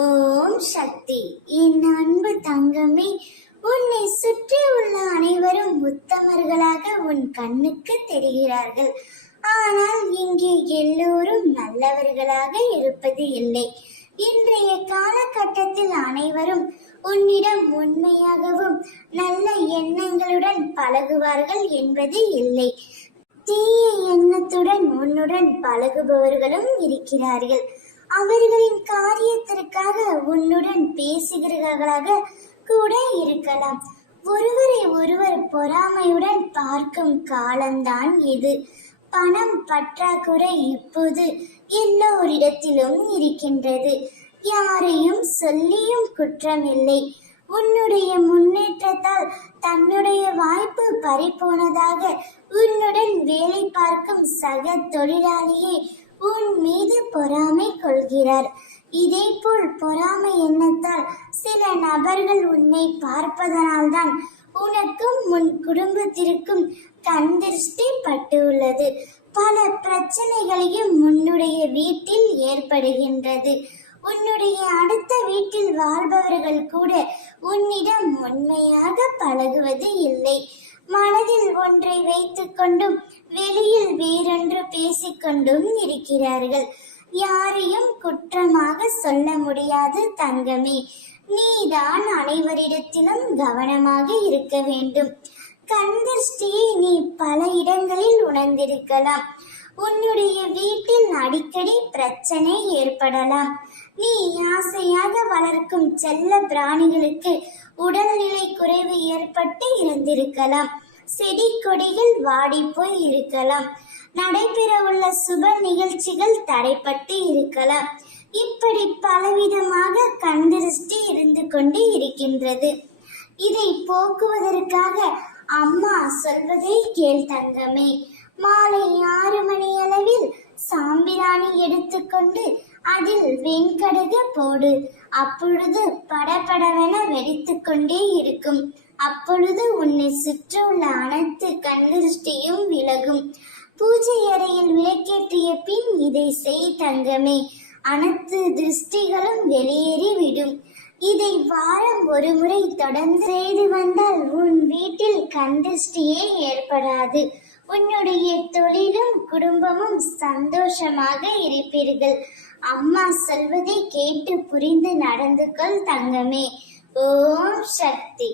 ஓம் சக்தி. என் அன்பு தங்கமே, உன்னை சுற்றி உள்ள அனைவரும் உத்தமர்களாக உன் கண்ணுக்கு தெரிகிறார்கள். ஆனால் இங்கே எல்லோரும் நல்லவர்களாக இருப்பது இல்லை. இன்றைய காலகட்டத்தில் அனைவரும் உன்னிடம் உண்மையாகவும் நல்ல எண்ணங்களுடன் பழகுவார்கள் என்பது இல்லை. தீய எண்ணத்துடன் உன்னுடன் பழகுபவர்களும் இருக்கிறார்கள். அவர்களின் காரியத்திற்காக உன்னுடன் பேசுகிறவர்களாக கூட இருக்கலாம். ஒருவரை ஒருவர் பொறாமையுடன் பார்க்கும் காலம்தான் இது. பணம் பற்றாக்குறை இப்போது எல்லோரிடத்திலும் இருக்கின்றது. யாரையும் சொல்லியும் குற்றமில்லை. உன்னுடைய முன்னேற்றத்தால் தன்னுடைய வாய்ப்பு பறிபோனதாக உன்னுடன் வேலை பார்க்கும் சக தொழிலாளியை உன் மீது பொறாமை கொள்கிறார். இதேபோல் பொறாமை எண்ணத்தால் சில நபர்கள் உன்னை பார்ப்பதனால்தான் உனக்கும் உன் குடும்பத்திற்கும் கண் திருஷ்டி பட்டுள்ளது. பல பிரச்சனைகளையும் உன்னுடைய வீட்டில் ஏற்படுகின்றது. உன்னுடைய அடுத்த வீட்டில் வாழ்பவர்கள் கூட உன்னிடம் உண்மையாக பழகுவது இல்லை. மனதில் ஒன்றை வைத்துக் கொண்டும் வெளியில் வேறொன்று பேசிக்கொண்டும் இருக்கிறார்கள். யாரையும் குற்றமாக சொல்ல முடியாது தங்கமே. நீதான் அனைவரிடத்திலும் கவனமாக இருக்க வேண்டும். கண் திருஷ்டியை நீ பல இடங்களில் உணர்ந்திருக்கலாம். உன்னுடைய வீட்டில் அடிக்கடி பிரச்சனை ஏற்படலாம். நீ ஆசையாக வளர்க்கும் செல்ல பிராணிகளுக்கு உடல்நிலை குறைவு ஏற்பட்டு இருந்திருக்கலாம். செடி கொடிகள் வாடி போய் இருக்கலாம். நடைபெற உள்ள சுப நிகழ்ச்சிகள் தடைப்பட்டு இருக்கலாம். இப்படி பலவிதமாக கண் திருஷ்டி இருந்து கொண்டு இருக்கின்றது. இதை போக்குவதற்காக அம்மா சொல்வதை கேள் தங்கமே. மாலை 6 மணி அளவில் சாம்பிராணி எடுத்துக்கொண்டு அதில் வெண்கடுகு போடு. அப்பொழுது படபடவென வெடித்து கொண்டே இருக்கும். அப்பொழுது உன்னை சுற்றியுள்ள அனைத்து கண் திருஷ்டியும் விலகும். பூஜை அறையில் விளக்கேற்றிய பின் இதை செய் தங்கமே. அனைத்து திருஷ்டிகளும் வெளியேறிவிடும். இதை வாரம் ஒரு முறை தொடர்ந்து செய்து வந்தால் உன் வீட்டில் கண் திருஷ்டியே ஏற்படாது. உன்னுடைய தொழிலும் குடும்பமும் சந்தோஷமாக இருப்பீர்கள். அம்மா சொல்வதை கேட்டு புரிந்து நடந்து கொள் தங்கமே. ஓம் சக்தி.